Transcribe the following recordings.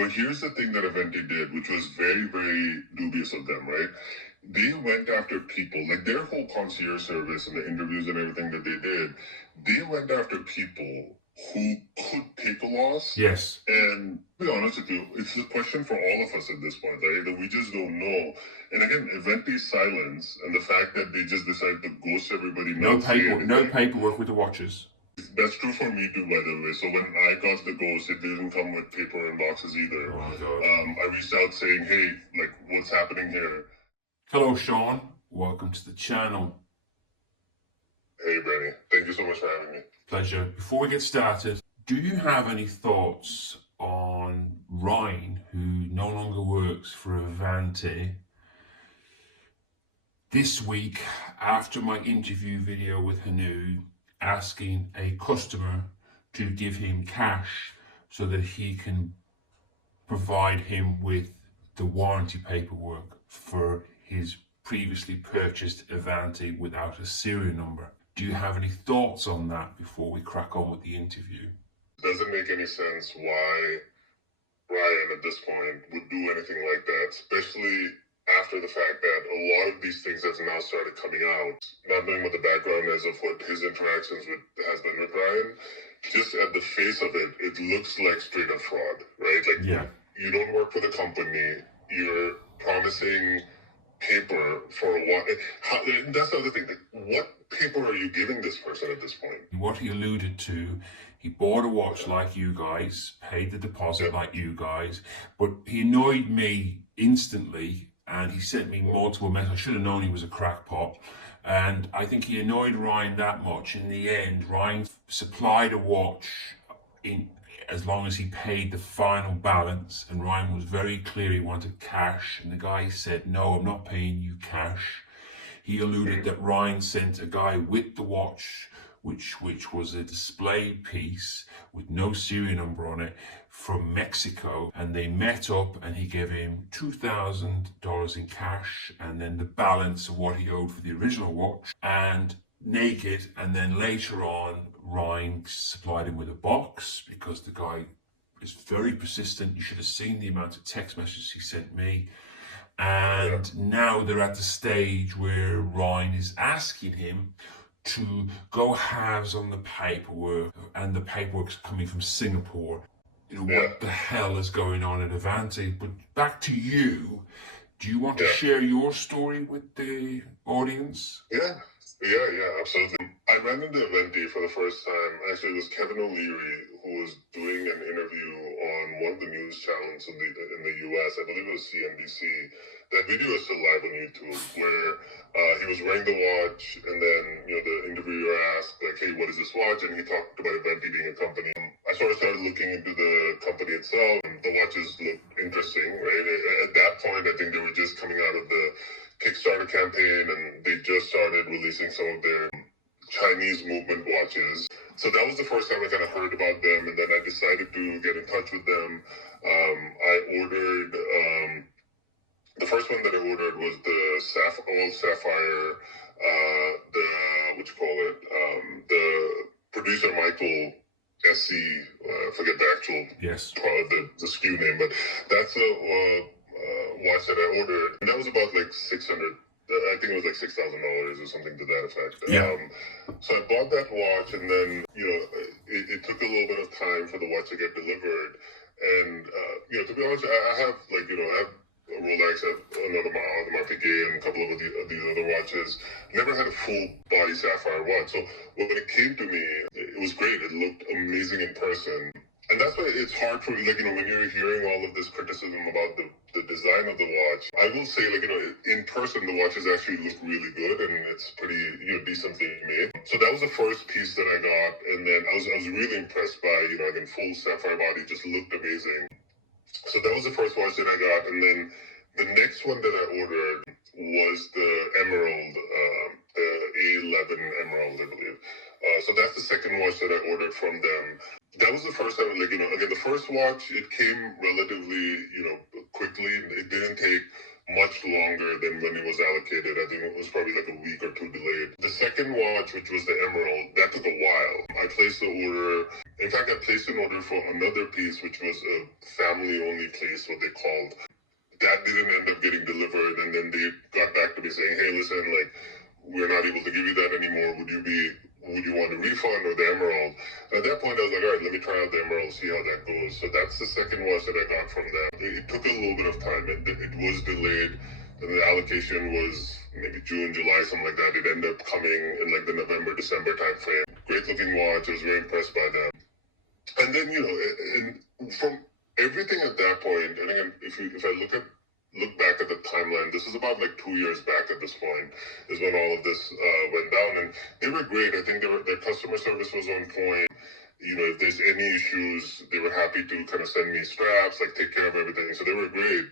But here's the thing that Aventi did, which was very, very dubious of them, right? They went after people, like their whole concierge service and the interviews and everything that they did, they went after people who could take a loss. Yes. And to be honest with you, it's a question for all of us at this point, right? That we just don't know. And again, Aventi's silence and the fact that they just decided to ghost everybody. No paperwork with the watches. That's true for me too, by the way. So when I got the ghost, it didn't come with paper and boxes either. Oh my God. I reached out saying, hey, like, what's happening here? Hello, Sean. Welcome to the channel. Hey, Brenny. Thank you so much for having me. Pleasure. Before we get started, do you have any thoughts on Ryan, who no longer works for Aventi? This week, after my interview video with Hanu, asking a customer to give him cash so that he can provide him with the warranty paperwork for his previously purchased Aventi without a serial number. Do you have any thoughts on that before we crack on with the interview? It doesn't make any sense why Ryan at this point would do anything like that, especially after the fact that a lot of these things have now started coming out. Not knowing what the background is of what his interactions has been with Ryan, just at the face of it, it looks like straight up fraud, right? Like, yeah, you don't work for the company, you're promising paper for a while. That's the other thing. What paper are you giving this person at this point? What he alluded to, he bought a watch like you guys, paid the deposit like you guys, but he annoyed me instantly. And he sent me multiple messages. I should have known he was a crackpot. And I think he annoyed Ryan that much. In the end, Ryan supplied a watch in as long as he paid the final balance. And Ryan was very clear he wanted cash. And the guy said, no, I'm not paying you cash. He alluded that Ryan sent a guy with the watch, which was a display piece with no serial number on it, from Mexico, and they met up and he gave him $2,000 in cash and then the balance of what he owed for the original watch and naked. And then later on, Ryan supplied him with a box because the guy is very persistent. You should have seen the amount of text messages he sent me. And now they're at the stage where Ryan is asking him to go halves on the paperwork, and the paperwork's coming from Singapore. You know, what the hell is going on at Aventi? But back to you. Do you want to share your story with the audience? Yeah, absolutely. I ran into Aventi for the first time. Actually, it was Kevin O'Leary who was doing an interview on one of the news channels in the US. I believe it was CNBC. That video is still live on YouTube, where he was wearing the watch, and then the interviewer asked, like, hey, what is this watch? And he talked about Aventi being a company. I sort of started looking into the company itself, and the watches looked interesting, right? At that point, I think they were just coming out of the Kickstarter campaign, and they just started releasing some of their Chinese movement watches. So that was the first time I kind of heard about them, and then I decided to get in touch with them. I ordered... the first one that I ordered was the all sapphire, the producer Michael SC, forget the actual, the SKU name, but that's a watch that I ordered. And that was about like $600, I think it was like $6,000 or something to that effect. So I bought that watch, and then, it took a little bit of time for the watch to get delivered. And, to be honest, I have a Rolex, another Audemars Piguet, and a couple of these other watches. Never had a full body sapphire watch. So when it came to me, it was great. It looked amazing in person. And that's why it's hard for, when you're hearing all of this criticism about the design of the watch, I will say, in person, the watches actually look really good, and it's pretty, decently made. So that was the first piece that I got. And then I was really impressed by, again, full sapphire body, just looked amazing. So that was the first watch that I got, and then the next one that I ordered was the Emerald, the A11 Emerald, I believe. So that's the second watch that I ordered from them. That was the first time, again, the first watch, it came relatively, quickly. It didn't take much longer than when it was allocated. I think it was probably like a week or two delayed. The second watch, which was the Emerald, that took a while. I placed the order. In fact, I placed an order for another piece, which was a family-only case, what they called. That didn't end up getting delivered, and then they got back to me saying, hey, listen, like, we're not able to give you that anymore. Would you want a refund or the Emerald? And at that point, I was like, all right, let me try out the Emerald, see how that goes. So that's the second watch that I got from them. It took a little bit of time. It was delayed. And the allocation was maybe June, July, something like that. It ended up coming in like the November, December time frame. Great looking watch. I was very impressed by them. And then, you know, and from everything at that point, and again, if I look back at the timeline, this is about like 2 years back at this point, is when all of this went down. And they were great. I think their customer service was on point. You know, if there's any issues, they were happy to kind of send me straps, like take care of everything. So they were great.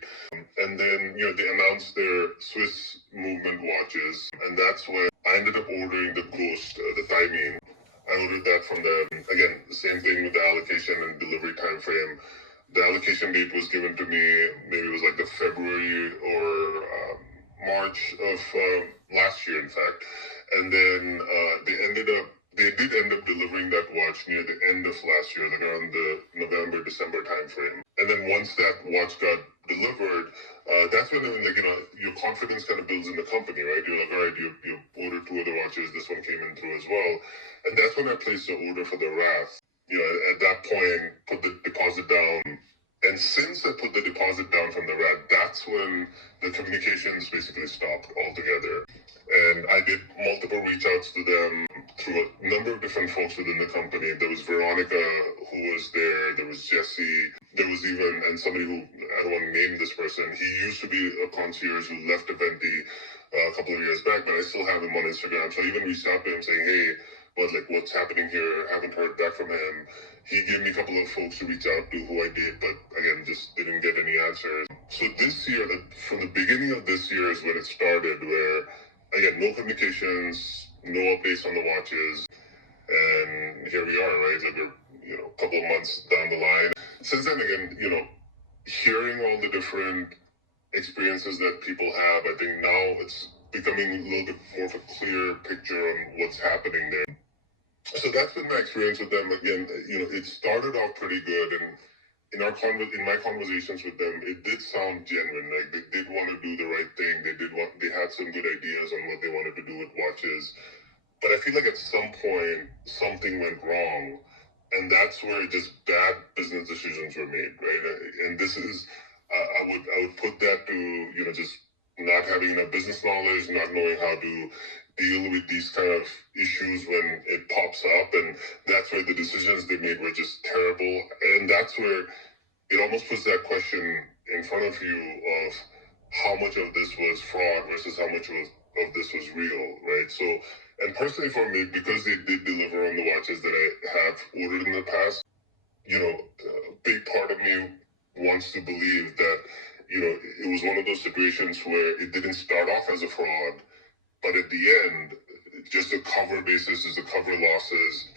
And then, you know, they announced their Swiss movement watches. And that's when I ended up ordering the Ghost, the Thymine. I ordered that from them. Again, same thing with the allocation and delivery time frame. The allocation date was given to me, maybe it was like the February or March of last year, in fact. And then they did end up delivering that watch near the end of last year, like around the November, December timeframe. And then once that watch got delivered, that's when, like, you know, your confidence kind of builds in the company, right? You're like, all right, you ordered 2 other watches, this one came in through as well. And that's when I placed the order for the Wrath. You know, at that point, put the deposit down. And since I put the deposit down from the Wrath, that's when the communications basically stopped altogether. And I did multiple reach outs to them through a number of different folks within the company. There was Veronica who was there was Jesse, there was even, and somebody who, I don't want to name this person, he used to be a concierge who left Aventi a couple of years back, but I still have him on Instagram. So I even reached out to him saying, hey, but like, what's happening here? I haven't heard back from him. He gave me a couple of folks to reach out to who I did, but again, just didn't get any answers. So this year, from the beginning of this year is when it started, where, again, no communications, no updates on the watches, and here we are, right? Like, we're, you know, a couple of months down the line. Since then, again, you know, hearing all the different experiences that people have, I think now it's becoming a little bit more of a clear picture on what's happening there. So that's been my experience with them. Again, you know, it started off pretty good, and in my conversations with them, it did sound genuine. Like, they did want to do the right thing. They had some good ideas on what they wanted to do with watches. But I feel like at some point, something went wrong. And that's where just bad business decisions were made, right? And this is, I would put that to, you know, just not having enough business knowledge, not knowing how to deal with these kind of issues when it pops up. And that's where the decisions they made were just terrible. And that's where it almost puts that question in front of you of how much of this was fraud versus how much of this was real, right? So, and personally for me, because they did deliver on the watches that I have ordered in the past, you know, a big part of me wants to believe that, you know, it was one of those situations where it didn't start off as a fraud, but at the end, just to cover bases, to cover losses,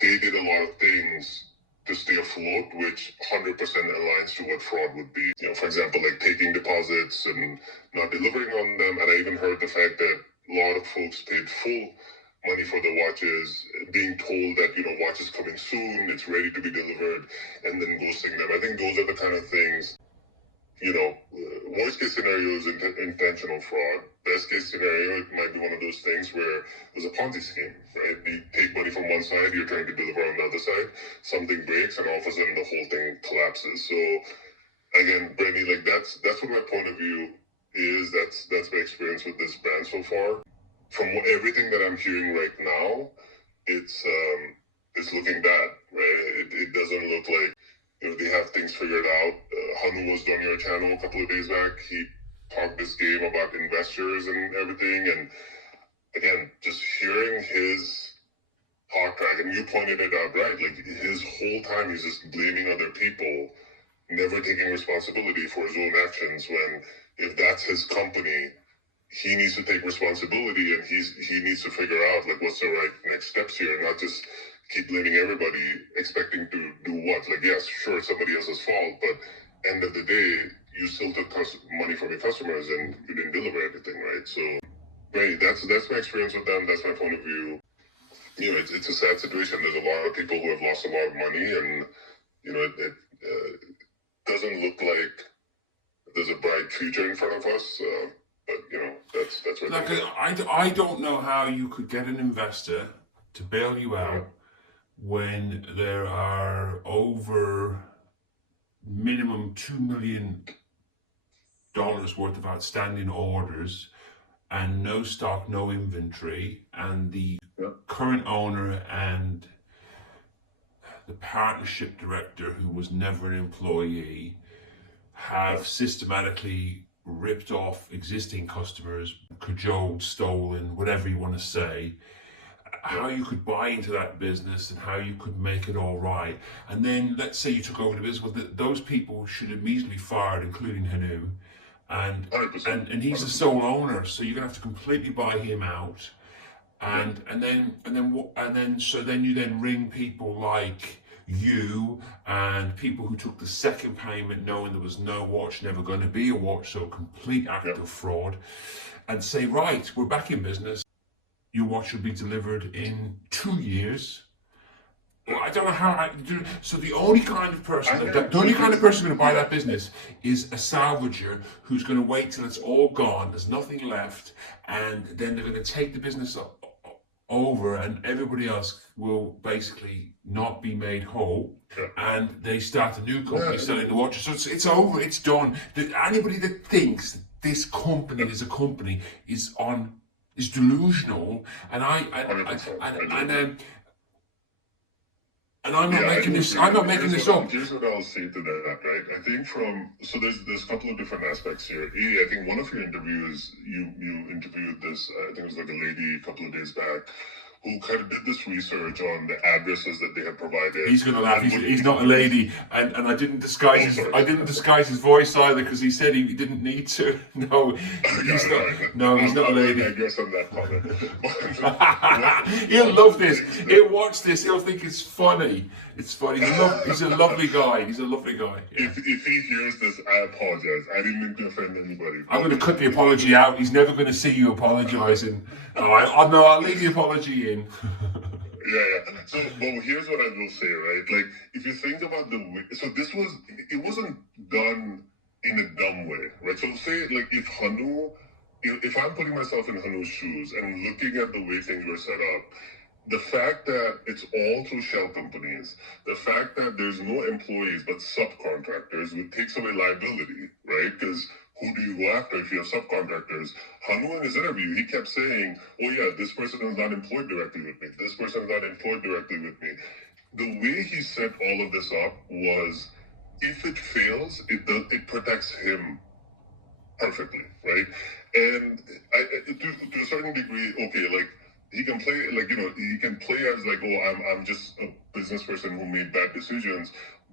they did a lot of things to stay afloat, which 100% aligns to what fraud would be. You know, for example, like taking deposits and not delivering on them. And I even heard the fact that a lot of folks paid full money for the watches, being told that, you know, watch is coming soon, it's ready to be delivered, and then ghosting them. I think those are the kind of things, you know, worst case scenario is intentional fraud. Best case scenario, it might be one of those things where it was a Ponzi scheme, right? You take money from one side, you're trying to deliver on the other side, something breaks, and all of a sudden the whole thing collapses. So again, Brandy, like that's what my point of view is. That's my experience with this brand so far. From everything that I'm hearing right now, it's looking bad, right? It doesn't look like, you know, they have things figured out. Hanu was on your channel a couple of days back. He talked this game about investors and everything. And again, just hearing his talk track, and you pointed it out, right? Like, his whole time he's just blaming other people, never taking responsibility for his own actions, when if that's his company, he needs to take responsibility, and he needs to figure out, like, what's the right next steps here, not just keep blaming everybody, expecting to do what? Like, yes, sure, it's somebody else's fault, but end of the day, you still took money from your customers and you didn't deliver everything, right? So, right, that's my experience with them. That's my point of view. You know, it's a sad situation. There's a lot of people who have lost a lot of money, and you know, it doesn't look like there's a bright future in front of us. But you know, that's what. Like, I don't know how you could get an investor to bail you out when there are over minimum $2 million worth of outstanding orders and no stock, no inventory, and the current owner and the partnership director, who was never an employee, have systematically ripped off existing customers, cajoled, stolen, whatever you want to say. How you could buy into that business and how you could make it all right. And then let's say you took over the business, well, those people should immediately fired, including Hanu. And he's the sole owner, so you're gonna have to completely buy him out. And then you then ring people like you and people who took the second payment knowing there was no watch, never going to be a watch, so complete act of fraud, and say, right, we're back in business. Your watch will be delivered in 2 years. Well, I don't know how I do. So the only kind of person who's going to buy that business is a salvager who's going to wait till it's all gone, there's nothing left, and then they're going to take the business over, and everybody else will basically not be made whole, and they start a new company selling the watches. So it's over, it's done. Anybody that thinks that this company is a company is delusional, and I'm not making this. I'm not making this up. Here's what I'll say to that, right? I think there's a couple of different aspects here. I think one of your interviews, you interviewed this. I think it was like a lady a couple of days back, who kind of did this research on the addresses that they had provided. He's gonna laugh. He's not a lady, and I didn't disguise his voice either, because he said he didn't need to. No, he's not. No, he's not a lady. I guess on that comment. He'll love this. He'll watch this. He'll think it's funny. It's funny. He's a lovely guy. He's a lovely guy. Yeah. If he hears this, I apologize. I didn't mean to offend anybody. I'm going to cut the apology out. He's never going to see you apologizing. I'll leave the apology in. Yeah. So, well, here's what I will say, right? Like, if you think about the way, so it wasn't done in a dumb way, right? So say, like, if I'm putting myself in Hanu's shoes and looking at the way things were set up, the fact that it's all through shell companies, the fact that there's no employees but subcontractors, which takes away liability, right? Because who do you go after if you have subcontractors? Hanu, in his interview, he kept saying, oh yeah, this person is not employed directly with me. This person is not employed directly with me. The way he set all of this up was, if it fails, it protects him perfectly, right? And to a certain degree, okay, like, he can play, like, you know, he can play as like, oh, I'm just a business person who made bad decisions.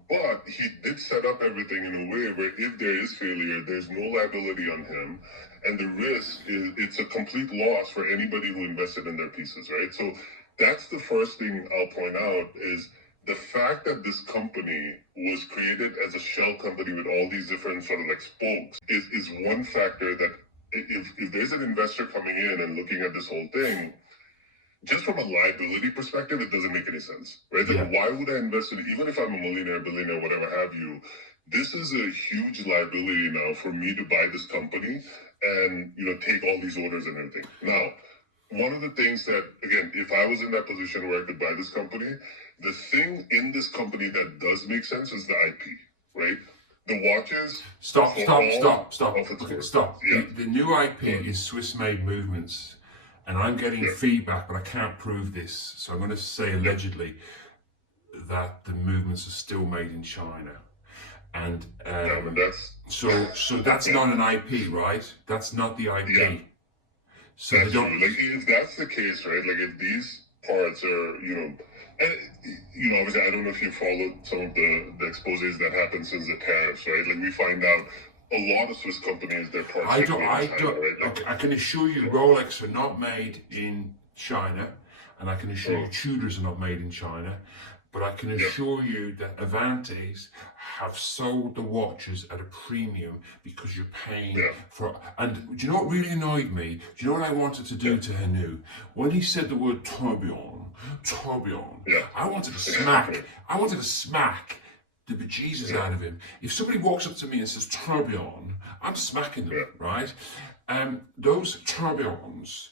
But he did set up everything in a way where if there is failure, there's no liability on him. And the risk it's a complete loss for anybody who invested in their pieces, right? So that's the first thing I'll point out, is the fact that this company was created as a shell company with all these different sort of like spokes is one factor that if there's an investor coming in and looking at this whole thing, just from a liability perspective, it doesn't make any sense, right? Like, why would I invest in it? Even if I'm a millionaire, billionaire, whatever have you, this is a huge liability now for me to buy this company and, you know, take all these orders and everything. Now, one of the things that, again, if I was in that position where I could buy this company, the thing in this company that does make sense is the IP, right? The watches. Stop. Okay, stop. Yeah. The new IP is Swiss-made movements. And I'm getting feedback, but I can't prove this. So I'm going to say allegedly that the movements are still made in China. And so that's not an IP, right? That's not the IP. Yeah. So that's true. Like, if that's the case, right? Like, if these parts are, you know, and, you know, obviously, I don't know if you followed some of the exposés that happened since the tariffs, right? Like, we find out a lot of Swiss companies, their parts I can assure you Rolex are not made in China, and I can assure you Tudors are not made in China. But I can assure you that Avantis have sold the watches at a premium because you're paying for. And do you know what really annoyed me? Do you know what I wanted to do to Hanu? When he said the word tourbillon, I wanted to smack. I wanted to smack the bejesus out of him. If somebody walks up to me and says tourbillon, I'm smacking them, right? Those tourbillons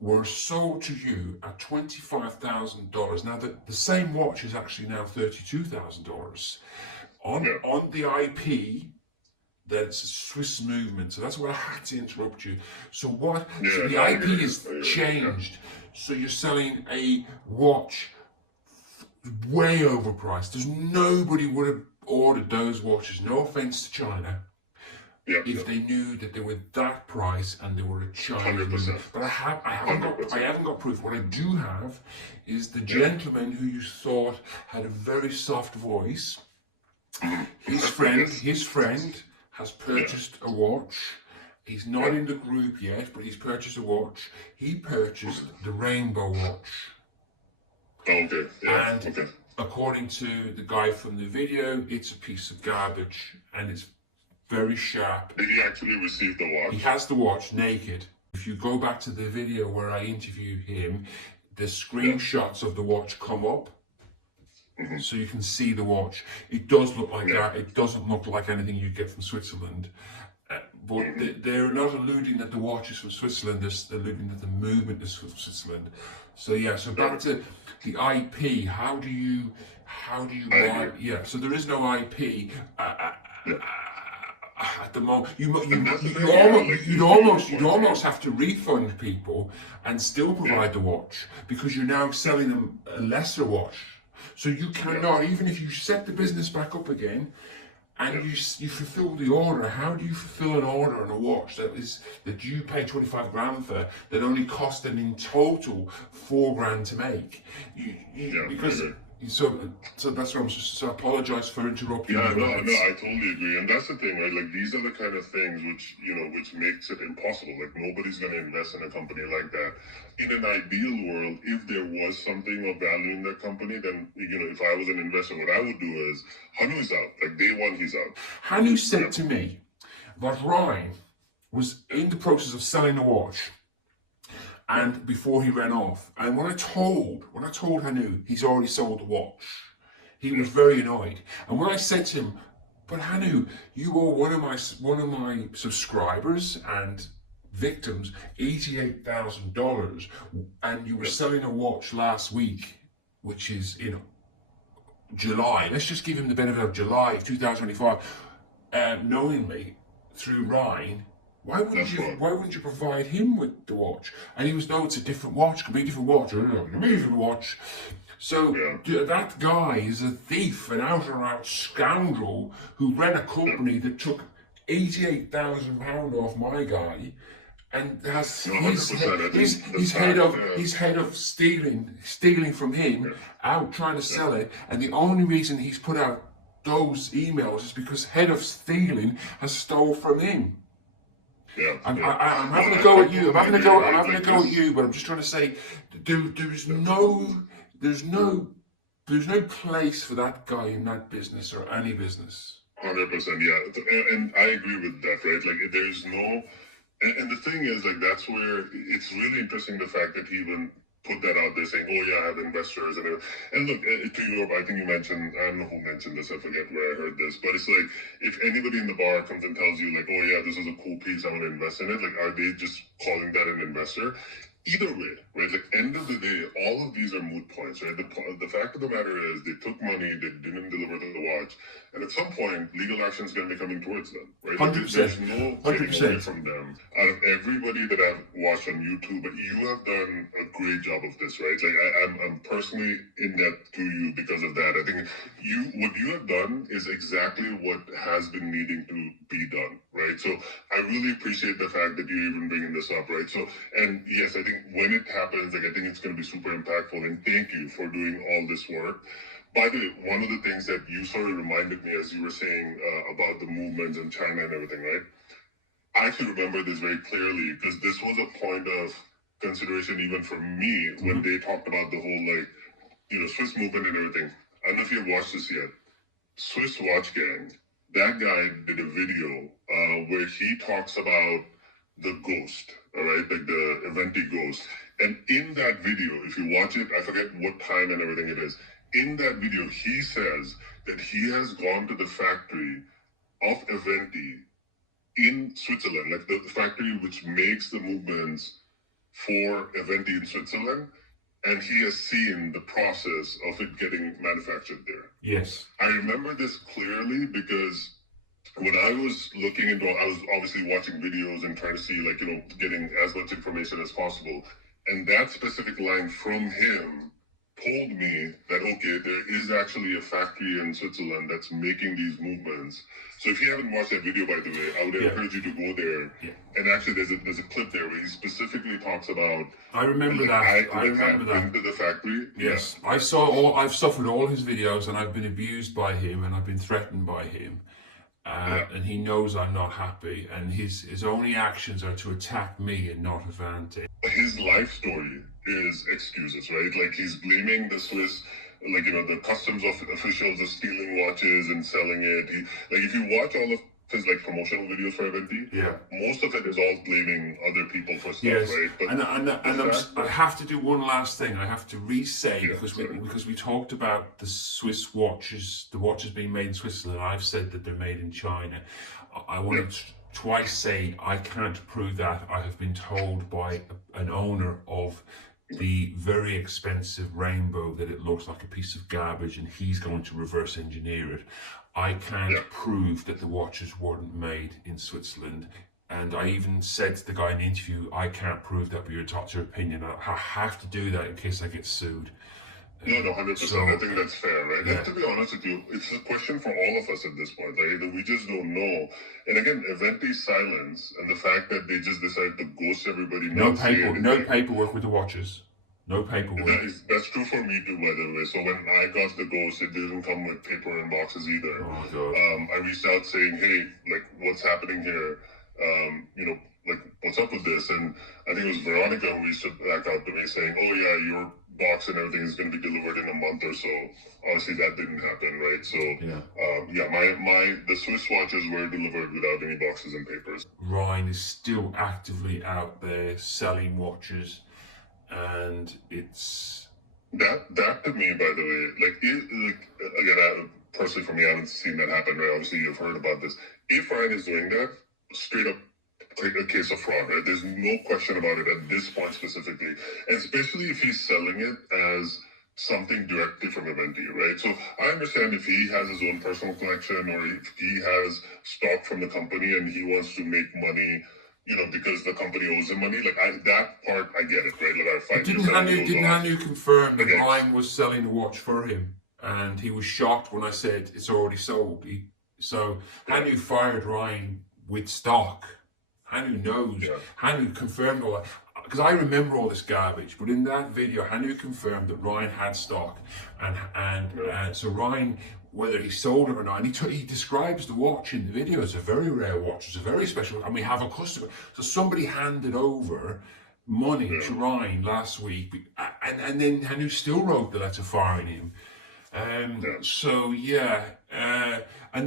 were sold to you at $25,000. Now, the same watch is actually now $32,000. On the IP, that's a Swiss movement. So that's why I had to interrupt you. So what? So the IP is changed. So you're selling a watch way overpriced. There's nobody would have ordered those watches. No offense to China. If they knew that they were that price and they were a Chinese, but I haven't got proof. What I do have is the gentleman who you thought had a very soft voice. His friend has purchased a watch. He's not in the group yet, but he's purchased a watch. He purchased the Rainbow watch. And according to the guy from the video, it's a piece of garbage and it's very sharp. Did he actually receive the watch? He has the watch naked. If you go back to the video where I interview him, the screenshots of the watch come up. So you can see the watch. It does look like that. It doesn't look like anything you get from Switzerland. But they're not alluding that the watch is from Switzerland. They're alluding that the movement is from Switzerland. So so back to the IP. How do you buy? So there is no IP. At the moment, you'd almost have to refund people and still provide the watch because you're now selling them a lesser watch. So you cannot, even if you set the business back up again and you fulfill the order. How do you fulfill an order on a watch that you pay 25 grand for that only cost them in total 4 grand to make? So that's what I'm just. So I apologize for interrupting. No, I totally agree, and that's the thing, right? Like these are the kind of things which makes it impossible. Like nobody's going to invest in a company like that. In an ideal world, if there was something of value in that company, then if I was an investor, what I would do is Hanu's out. Like day one, he's out. Hanu said to me that Ryan was in the process of selling the watch. And before he ran off, and when I told Hanu he's already sold the watch, he was very annoyed. And when I said to him, "But Hanu, you owe one of my subscribers and victims $88,000, and you were selling a watch last week, which is in July. Let's just give him the benefit of July of 2025, knowingly through Ryan." Why wouldn't you provide him with the watch? And he was, no, it's a different watch, completely different watch. Different watch. So that guy is a thief, an out-and-out scoundrel who ran a company that took £88,000 off my guy, and has his head of stealing from him, out trying to sell it, and the only reason he's put out those emails is because head of stealing has stole from him. I'm having a go at you. I'm having a go at you, but I'm just trying to say, there's no place for that guy in that business or any business. 100%, and I agree with that, right? Like there's no, and the thing is, like that's where it's really interesting the fact that he even put that out there saying, I have investors and look, to Europe, I think you mentioned, I don't know who mentioned this, I forget where I heard this, but it's like, if anybody in the bar comes and tells you like, this is a cool piece, I want to invest in it, like, are they just calling that an investor? Either way, right? Like, end of the day, all of these are moot points, right? The fact of the matter is, they took money, they didn't deliver the watch, and at some point, legal action is going to be coming towards them, right? 100%. There's no getting away from them. Out of everybody that I've watched on YouTube, but you have done a great job of this, right? Like, I'm personally in debt to you because of that. I think what you have done is exactly what has been needing to be done, right? So I really appreciate the fact that you're even bringing this up, right? So, and yes, I think when it happens, like, I think it's going to be super impactful, and thank you for doing all this work. By the way, one of the things that you sort of reminded me as you were saying about the movements in China and everything, right? I actually remember this very clearly because this was a point of consideration even for me when they talked about the whole, like, Swiss movement and everything. I don't know if you've watched this yet. Swiss Watch Gang, that guy did a video where he talks about the ghost, all right, like the Aventi ghost. And in that video, if you watch it, I forget what time and everything it is. In that video, he says that he has gone to the factory of Aventi in Switzerland, like the factory which makes the movements for Aventi in Switzerland, and he has seen the process of it getting manufactured there. Yes. I remember this clearly because when I was looking into, I was obviously watching videos and trying to see, like, getting as much information as possible. And that specific line from him told me that, okay, there is actually a factory in Switzerland that's making these movements. So if you haven't watched that video, by the way, I would encourage you to go there. Yeah. And actually, there's a clip there where he specifically talks about. I remember that. I remember that. Into the factory. Yes, yeah. I've suffered all his videos, and I've been abused by him, and I've been threatened by him. And he knows I'm not happy, and his only actions are to attack me and not Aventi. His life story is excuses, right? Like, he's blaming the Swiss, like, the customs officials of stealing watches and selling it. If you watch all of his, like, promotional videos for Aventi, most of it is all blaming other people for stuff, right? But I have to do one last thing. I have to re-say, because we talked about the Swiss watches, the watches being made in Switzerland. I've said that they're made in China. I want to twice say I can't prove that. I have been told by an owner of the very expensive Rainbow that it looks like a piece of garbage, and he's going to reverse engineer it. I can't prove that the watches weren't made in Switzerland. And I even said to the guy in the interview, I can't prove that, but you're entitled to your opinion. I have to do that in case I get sued. No, 100%. I think that's fair, right? Yeah. And to be honest with you, it's a question for all of us at this point, right? That we just don't know. And again, Aventi's silence and the fact that they just decided to ghost everybody. No paperwork with the watches. No paperwork. That's true for me too, by the way. So when I got the ghost, it didn't come with paper and boxes either. Oh, God. I reached out saying, hey, like, what's happening here? Like, what's up with this? And I think it was Veronica who reached back out to me saying, oh yeah, your box and everything is going to be delivered in a month or so. Obviously that didn't happen, right? So the Swiss watches were delivered without any boxes and papers. Ryan is still actively out there selling watches, and it's that to me, by the way, again, personally for me, I haven't seen that happen, right? Obviously you've heard about this. If Ryan is doing that, straight up a case of fraud, right? There's no question about it at this point specifically, and especially if he's selling it as something directly from Aventi, right? So I understand if he has his own personal collection, or if he has stock from the company and he wants to make money, because the company owes him money. Like, that part, I get it, right? Like, I find didn't Hanu confirm that Ryan was selling the watch for him, and he was shocked when I said it's already sold. So Hanu fired Ryan with stock. Hanu knows. Yeah. Hanu confirmed all that. Because I remember all this garbage, but in that video, Hanu confirmed that Ryan had stock, and so Ryan, whether he sold it or not, and he describes the watch in the video as a very rare watch. It's a very special, and we have a customer. So somebody handed over money to Ryan last week, and then Hanu still wrote the letter firing him. And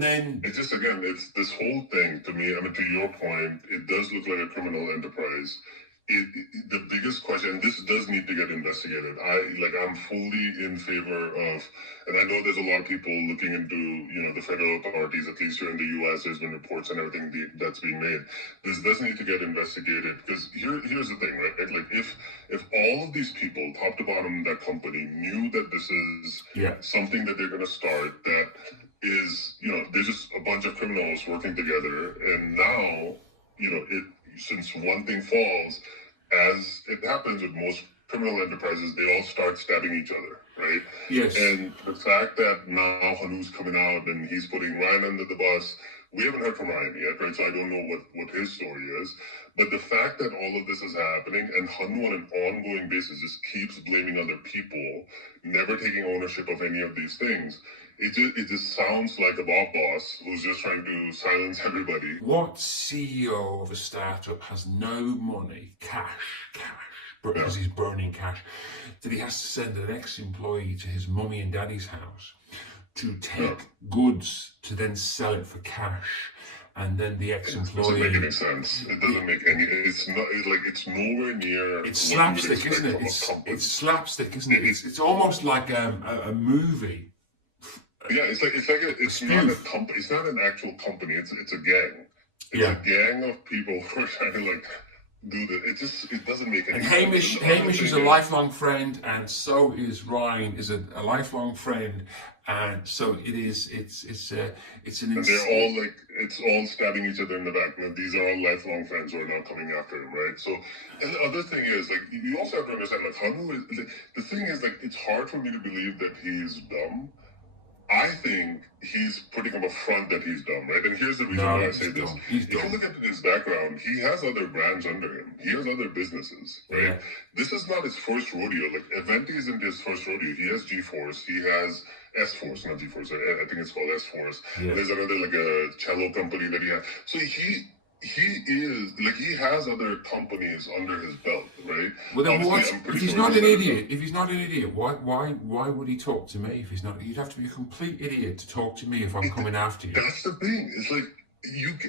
then it's just, again, it's this whole thing to me. I mean, to your point, it does look like a criminal enterprise. The biggest question, this does need to get investigated. I'm fully in favor of, and I know there's a lot of people looking into, the federal authorities, at least here in the U.S., there's been reports and everything that's being made. This does need to get investigated, because here's the thing, right? Like, if all of these people, top to bottom, that company knew that this is something that they're going to start, that is, there's just a bunch of criminals working together, and now, since one thing falls, as it happens with most criminal enterprises, they all start stabbing each other, right? Yes. And the fact that now Hanu's coming out and he's putting Ryan under the bus, we haven't heard from Ryan yet, right? So I don't know what his story is. But the fact that all of this is happening and Hanu on an ongoing basis just keeps blaming other people, never taking ownership of any of these things, it just sounds like a mob boss who's just trying to silence everybody. What CEO of a startup has no money, cash, because he's burning cash, that he has to send an ex-employee to his mummy and daddy's house to take goods to then sell it for cash. And then the ex-employee... It doesn't make any sense. It doesn't make any... It's not... It's nowhere near... It's slapstick, isn't it? It's slapstick, isn't it? It's almost like a movie. Yeah, it's not a company. It's not an actual company. It's a gang. It's a gang of people who are trying to do that. It doesn't make any sense. Hamish is a lifelong friend, and so is Ryan is a lifelong friend, and so it is. It's an. And they're all it's all stabbing each other in the back. These are all lifelong friends who are now coming after him, right? So, and the other thing is you also have to understand Hanu is the thing is it's hard for me to believe that he's dumb. I think he's putting up a front that he's dumb, right? And here's the reason why I say this. If you look at his background, he has other brands under him. He has other businesses, right? Yeah. This is not his first rodeo. Aventi isn't his first rodeo. He has G-Force. He has S-Force, not G-Force. I think it's called S-Force. Yeah. There's another, a cello company that he has. So he has other companies under his belt, right? Well, then if he's not an idiot, why would he talk to me if he's not? You'd have to be a complete idiot to talk to me if I'm coming after you. That's the thing. It's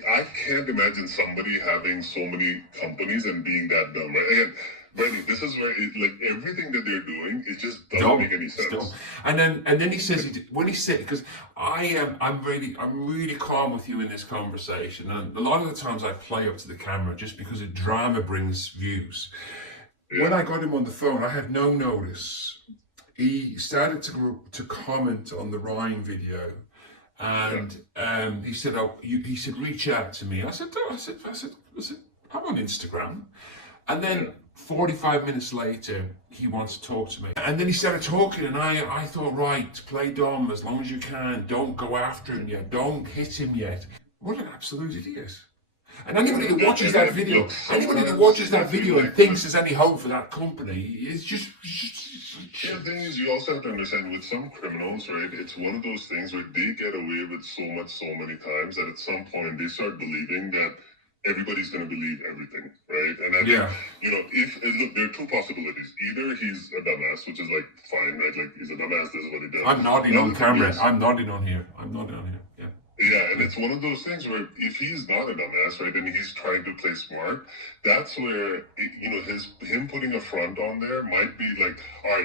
I can't imagine somebody having so many companies and being that dumb, right? Again, Brady, this is where everything that they're doing, it just doesn't make any sense. And then he says because I'm really calm with you in this conversation, and a lot of the times I play up to the camera just because the drama brings views. Yeah. When I got him on the phone, I had no notice. He started to comment on the Ryan video, and he said, he said, reach out to me. I said, I'm on Instagram, and then 45 minutes later, he wants to talk to me. And then he started talking, and I thought, right, play dumb as long as you can. Don't go after him yet. Don't hit him yet. What an absolute idiot. And anybody that watches that video, and thinks there's any hope for that company, is just... The thing is, you also have to understand, with some criminals, right, it's one of those things where they get away with so many times that at some point they start believing that everybody's going to believe everything, right? And I think, look, there are two possibilities. Either he's a dumbass, which is fine, right? He's a dumbass, this is what he does. I'm nodding on camera. I'm nodding on here. Yeah. Yeah, and it's one of those things where if he's not a dumbass, right, and he's trying to play smart, that's where, him putting a front on there might be all right,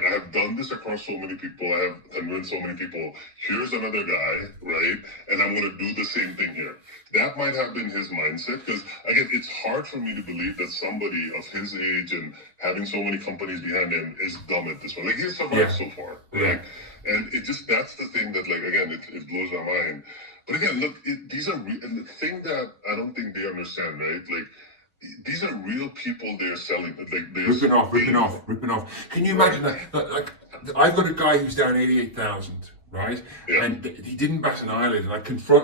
I have done this across so many people, I have convinced so many people, here's another guy, right, and I'm going to do the same thing here. That might have been his mindset, because, again, it's hard for me to believe that somebody of his age and having so many companies behind him is dumb at this point. He's survived so far, right? Yeah. And it just, that's the thing that, again, it blows my mind. But again, look, these are and the thing that I don't think they understand, right? These are real people they're selling. Ripping off. Can you imagine that? I've got a guy who's down 88,000, right? Yeah. And he didn't bat an eyelid, and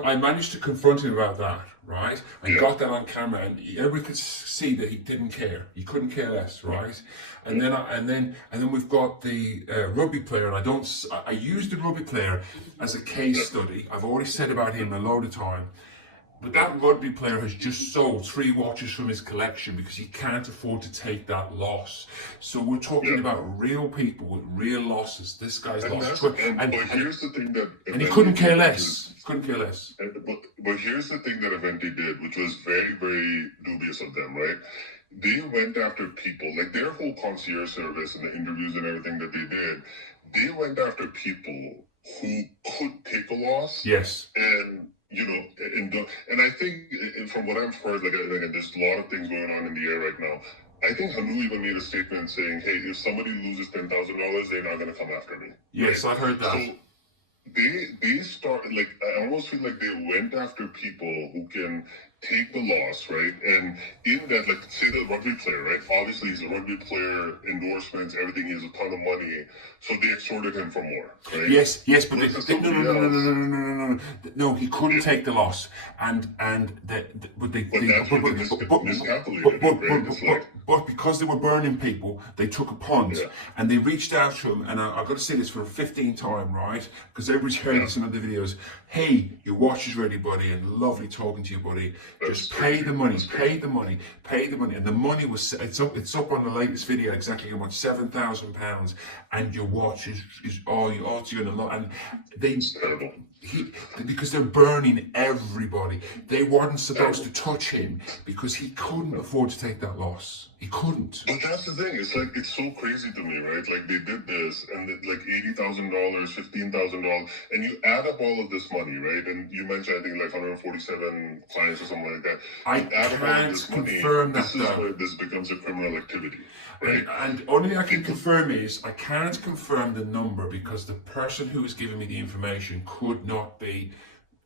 I managed to confront him about that, right? I got that on camera, and everybody could see that he didn't care. He couldn't care less, right? And then we've got the rugby player, and I used the rugby player as a case study. I've already said about him a load of time. But that rugby player has just sold 3 watches from his collection because he can't afford to take that loss. So we're talking about real people with real losses. This guy's lost. But here's the thing that... And he couldn't care less. But here's the thing that Aventi did, which was very, very dubious of them, right? They went after people, their whole concierge service and the interviews and everything that they did, they went after people who could take a loss. Yes. And... and I think from what I've heard, there's a lot of things going on in the air right now. I think Hanu even made a statement saying, hey, if somebody loses $10,000, they're not going to come after me. Yes, right? I heard that. So they start, I almost feel like they went after people who can take the loss, right? And in that, say the rugby player, right? Obviously, he's a rugby player, endorsements, everything. He has a ton of money. So they extorted him for more, right? Yes, but no, he couldn't take the loss. But because they were burning people, they took a punt and they reached out to him. And I've got to say this for a 15th time, right? Because everybody's heard this in other videos. Hey, your watch is ready, buddy, and lovely talking to you, buddy. Just pay the money, pay the money, pay the money. And the money was, it's up on the latest video, exactly how much, £7,000. And your watch is oh, you're going to love. And they, because they're burning everybody. They weren't supposed to touch him because he couldn't afford to take that loss. He couldn't. But that's the thing. It's like, it's so crazy to me, right? Like, they did this, and like $80,000, $15,000, and you add up all of this money, right? And you mentioned, I think, like 147 clients or something like that. I can't confirm that. This is where this becomes a criminal activity, right? And only I can confirm is, I can't confirm the number because the person who was giving me the information could not be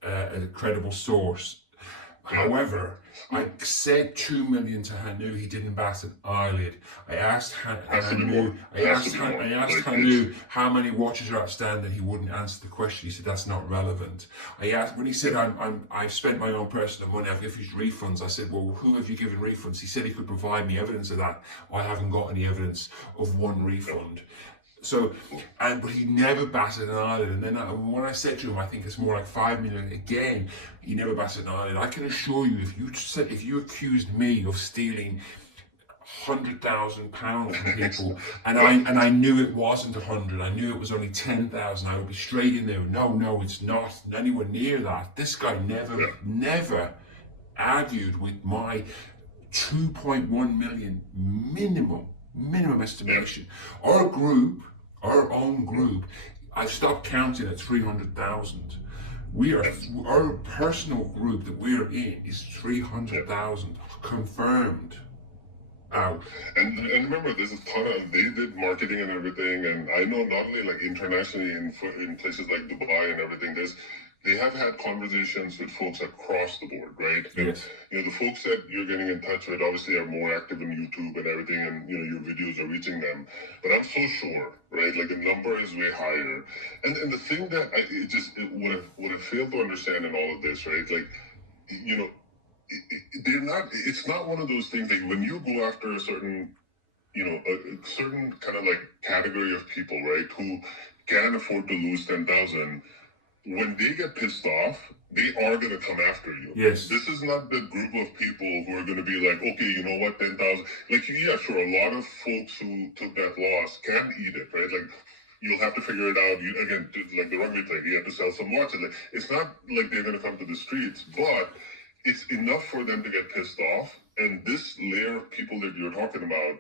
a credible source. However, I said 2 million to Hanu. He didn't bat an eyelid. I asked Hanu how many watches are outstanding. He wouldn't answer the question. He said that's not relevant. I asked when he said I've spent my own personal money. I've given refunds. I said, well, who have you given refunds? He said he could provide me evidence of that. I haven't got any evidence of one refund. So, but he never batted an eyelid. And then when I said to him, I think it's more like 5 million again, he never batted an eyelid. I can assure you, if you accused me of stealing £100,000 from people, and I knew it wasn't 100, I knew it was only 10,000, I would be straight in there. No, it's not anywhere near that. This guy never argued with my 2.1 million minimum estimation. Our own group, I've stopped counting at 300,000. Our personal group that we're in is 300,000 confirmed out. And remember, there's a ton of, they did marketing and everything, and I know not only like internationally in places like Dubai and everything, they have had conversations with folks across the board, right? Yes. And, the folks that you're getting in touch with obviously are more active on YouTube and everything, and your videos are reaching them. But I'm so sure, right? Like the number is way higher. And the thing that what I failed to understand in all of this, right? Like, they're not. It's not one of those things like when you go after a certain, a certain kind of like category of people, right, who can't afford to lose 10,000. When they get pissed off, they are going to come after you. Yes. This is not the group of people who are going to be like, okay, you know what, 10,000. Like, yeah, sure, a lot of folks who took that loss can eat it, right? Like, you'll have to figure it out. Again, like the rugby thing, you have to sell some watches. Like, it's not like they're going to come to the streets, but it's enough for them to get pissed off. And this layer of people that you're talking about,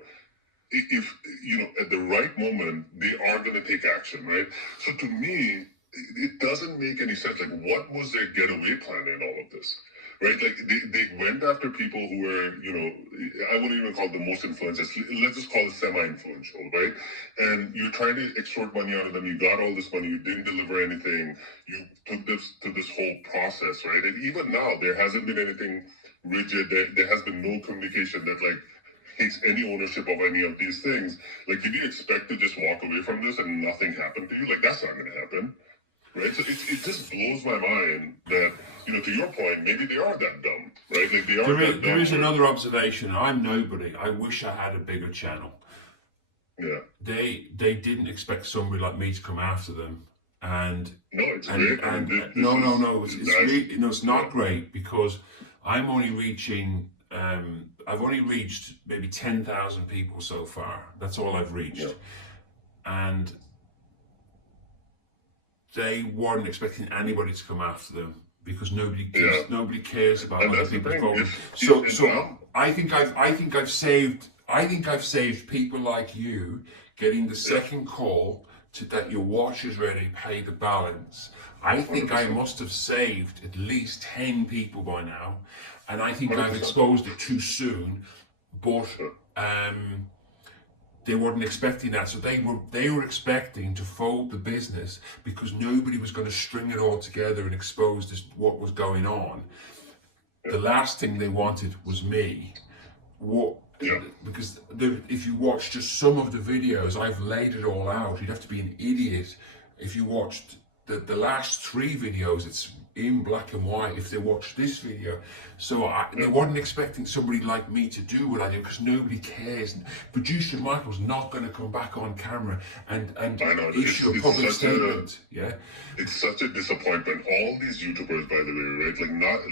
if, at the right moment, they are going to take action, right? So to me, it doesn't make any sense. Like, what was their getaway plan in all of this, right? Like, they went after people who were, I wouldn't even call them most influential. Let's just call it semi-influential, right? And you're trying to extort money out of them. You got all this money. You didn't deliver anything. You took this to this whole process, right? And even now, there hasn't been anything rigid. There has been no communication that, like, takes any ownership of any of these things. Like, did you expect to just walk away from this and nothing happened to you? Like, that's not going to happen. Right, so it just blows my mind that, to your point, maybe they are that dumb, right? Like they are. There is another observation. I'm nobody. I wish I had a bigger channel. Yeah. They didn't expect somebody like me to come after them, and no, it's great. It's not great because I'm only reaching. I've only reached maybe 10,000 people so far. That's all I've reached, and they weren't expecting anybody to come after them because nobody cares about other people's problems. So I think I've saved people like you getting the second call to that your watch is ready, pay the balance. I think 100%. I must have saved at least 10 people by now, and I think 100%. I've exposed it too soon, but they weren't expecting that, so they were expecting to fold the business because nobody was going to string it all together and expose what was going on. The last thing they wanted was me. Because if you watch just some of the videos, I've laid it all out. You'd have to be an idiot if you watched the last 3 videos. in black and white if they watch this video. So they weren't expecting somebody like me to do what I do, because nobody cares. Producer Michael's not going to come back on camera and issue a public statement. It's such a disappointment. All these YouTubers, by the way, right?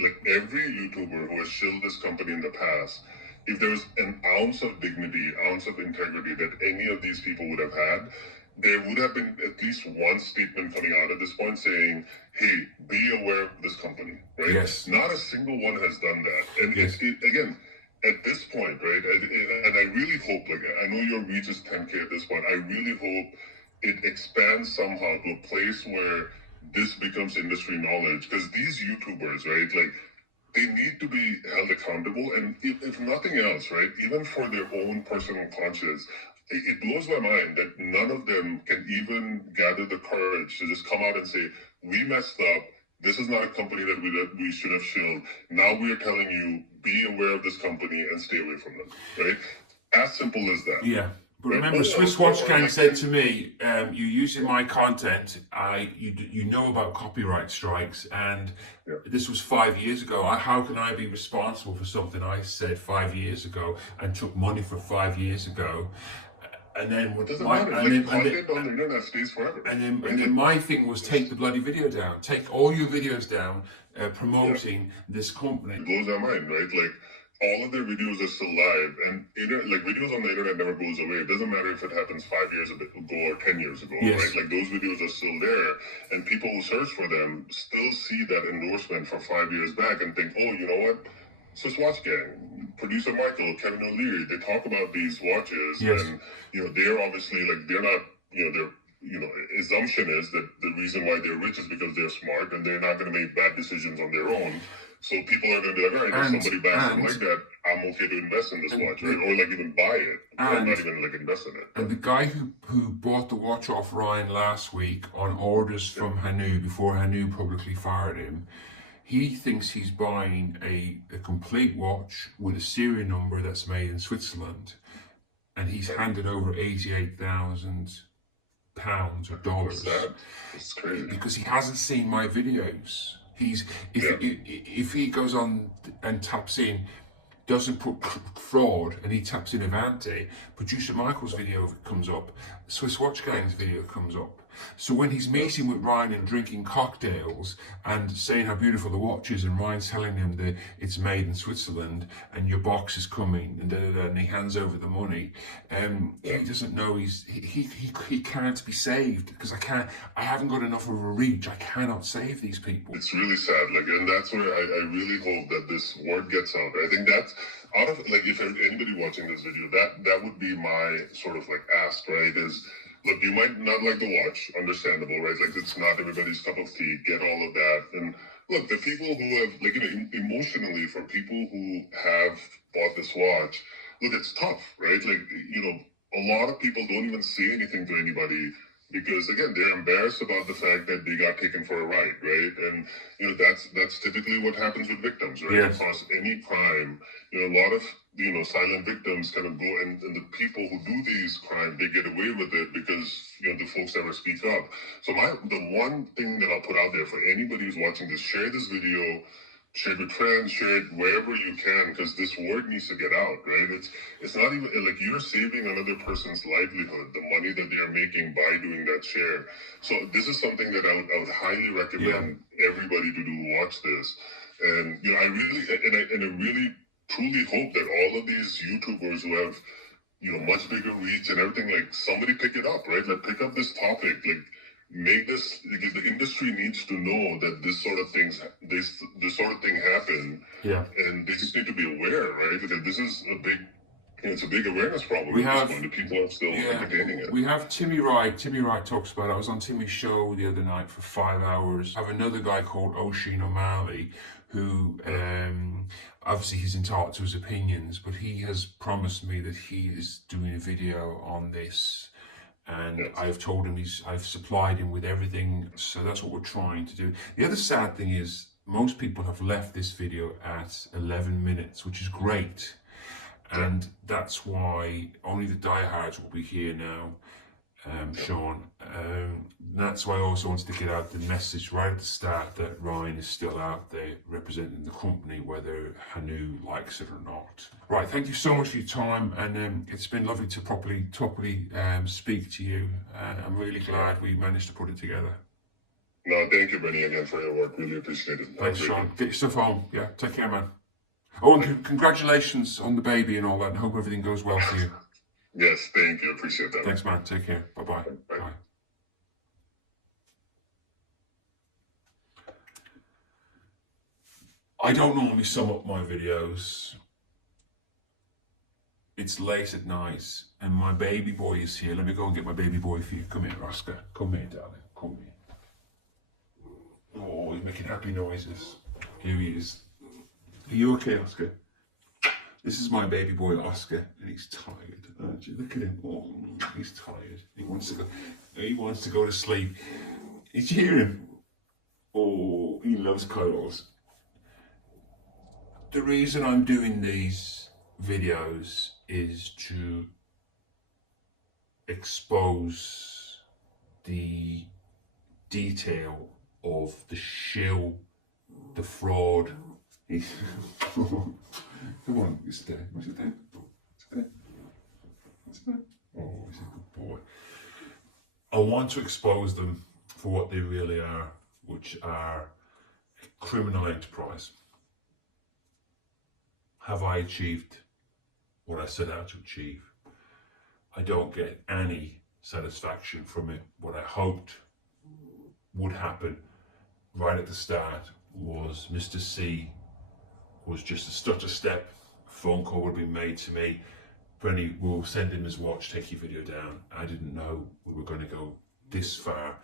Like every YouTuber who has shilled this company in the past, if there was an ounce of dignity, ounce of integrity that any of these people would have had, there would have been at least one statement coming out at this point saying, hey, be aware of this company, right? Yes. Not a single one has done that. And again, at this point, right, and I really hope, like, I know your reach is 10K at this point, I really hope it expands somehow to a place where this becomes industry knowledge, because these YouTubers, right, like, they need to be held accountable, and if nothing else, right, even for their own personal conscience, it blows my mind that none of them can even gather the courage to just come out and say, we messed up, this is not a company that we should have shilled, now we are telling you, be aware of this company and stay away from them, right? As simple as that. Yeah. But remember, Swiss Watch Gang said to me, you're using my content, you know about copyright strikes, and this was 5 years ago. How can I be responsible for something I said 5 years ago and took money for 5 years ago? And then content on the internet stays forever. And then my thing was, take the bloody video down. Take all your videos down promoting this company. It blows my mind, right? Like, all of their videos are still live, and like, videos on the internet never goes away. It doesn't matter if it happens 5 years ago or 10 years ago, right? Like, those videos are still there, and people who search for them still see that endorsement from 5 years back and think, oh, you know what? Swiss Watch Gang, producer Michael, Kevin O'Leary, they talk about these watches, and they're obviously, like, they're not, their assumption is that the reason why they're rich is because they're smart and they're not going to make bad decisions on their own. So people are going to be like, all right, if somebody backs them like that, I'm okay to invest in this watch, right? Or like even buy it, not even like invest in it. And the guy who bought the watch off Ryan last week on orders from Hanu, before Hanu publicly fired him, he thinks he's buying a complete watch with a serial number that's made in Switzerland, and he's handed over £88,000 or dollars. It's crazy. Because he hasn't seen my videos. If he goes on and taps in, doesn't put fraud, and he taps in Aventi, producer Michael's video comes up, Swiss Watch Gang's video comes up. So when he's meeting with Ryan and drinking cocktails and saying how beautiful the watch is, and Ryan's telling him that it's made in Switzerland and your box is coming, and he hands over the money, he doesn't know he can't be saved, because I haven't got enough of a reach. I cannot save these people. It's really sad, like, and that's where I really hope that this word gets out. I think that's out of, like, if anybody watching this video, that would be my sort of like ask, right? Is, look, you might not like the watch, understandable, right? Like, it's not everybody's cup of tea, get all of that. And look, the people who have, like, emotionally, for people who have bought this watch, look, it's tough, right? Like, a lot of people don't even say anything to anybody because, again, they're embarrassed about the fact that they got taken for a ride, right? And, that's typically what happens with victims, right? Yes. Across any crime, a lot of, silent victims kind of go, and the people who do these crimes, they get away with it because, the folks never speak up. So the one thing that I'll put out there for anybody who's watching this, share this video, share it with friends, share it wherever you can, because this word needs to get out, right? It's not even, like, you're saving another person's livelihood, the money that they're making by doing that share. So this is something that I would highly recommend everybody to do, watch this. And, I really truly hope that all of these YouTubers who have, much bigger reach and everything, like, somebody pick it up, right? Like, pick up this topic, like, make this, because the industry needs to know that this sort of thing happen. Yeah. And they just need to be aware, right? Because this is it's a big awareness problem. The people are still entertaining it. We have Timmy Wright. Timmy Wright talks about it. I was on Timmy's show the other night for 5 hours. I have another guy called Oshin O'Malley, who obviously he's entitled to his opinions, but he has promised me that he is doing a video on this. And I've told him I've supplied him with everything. So that's what we're trying to do. The other sad thing is most people have left this video at 11 minutes, which is great. And that's why only the diehards will be here now. Sean. That's why I also wanted to get out the message right at the start that Ryan is still out there representing the company, whether Hanu likes it or not. Right, thank you so much for your time, and it's been lovely to properly speak to you. I'm really glad we managed to put it together. No, thank you, Benny, again for your work. Really appreciate it. Thanks, Sean. Get your stuff home. Yeah, take care, man. Oh, and congratulations on the baby and all that, and hope everything goes well for you. Yes, thank you. Appreciate that. Thanks, man. Take care. Bye-bye. Bye. Bye. I don't normally sum up my videos. It's late at night and my baby boy is here. Let me go and get my baby boy for you. Come here, Oscar. Come here, darling. Come here. Oh, he's making happy noises. Here he is. Are you okay, Oscar? This is my baby boy, Oscar, and he's tired, aren't you? Look at him. Oh, he's tired. He wants to go to sleep. Did you hear him? Oh, he loves cuddles. The reason I'm doing these videos is to expose the detail of the shill, the fraud. Come on, you sit there. Sit there. Sit there. Sit there. Oh, he's a good boy. I want to expose them for what they really are, which are a criminal enterprise. Have I achieved what I set out to achieve? I don't get any satisfaction from it. What I hoped would happen right at the start was Mr. C was just a stutter step. A phone call would have been made to me. Brenny, we'll send him his watch, take your video down. I didn't know we were going to go this far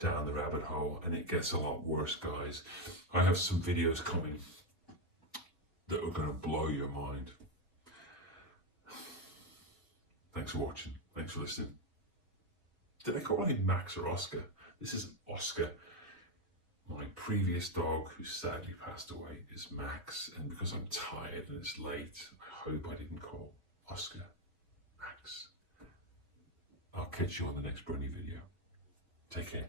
down the rabbit hole, and it gets a lot worse, guys. I have some videos coming that are going to blow your mind. Thanks for watching. Thanks for listening. Did I call him Max or Oscar? This is Oscar. My previous dog, who sadly passed away, is Max. And because I'm tired and it's late, I hope I didn't call Oscar Max. I'll catch you on the next Brony video. Take care.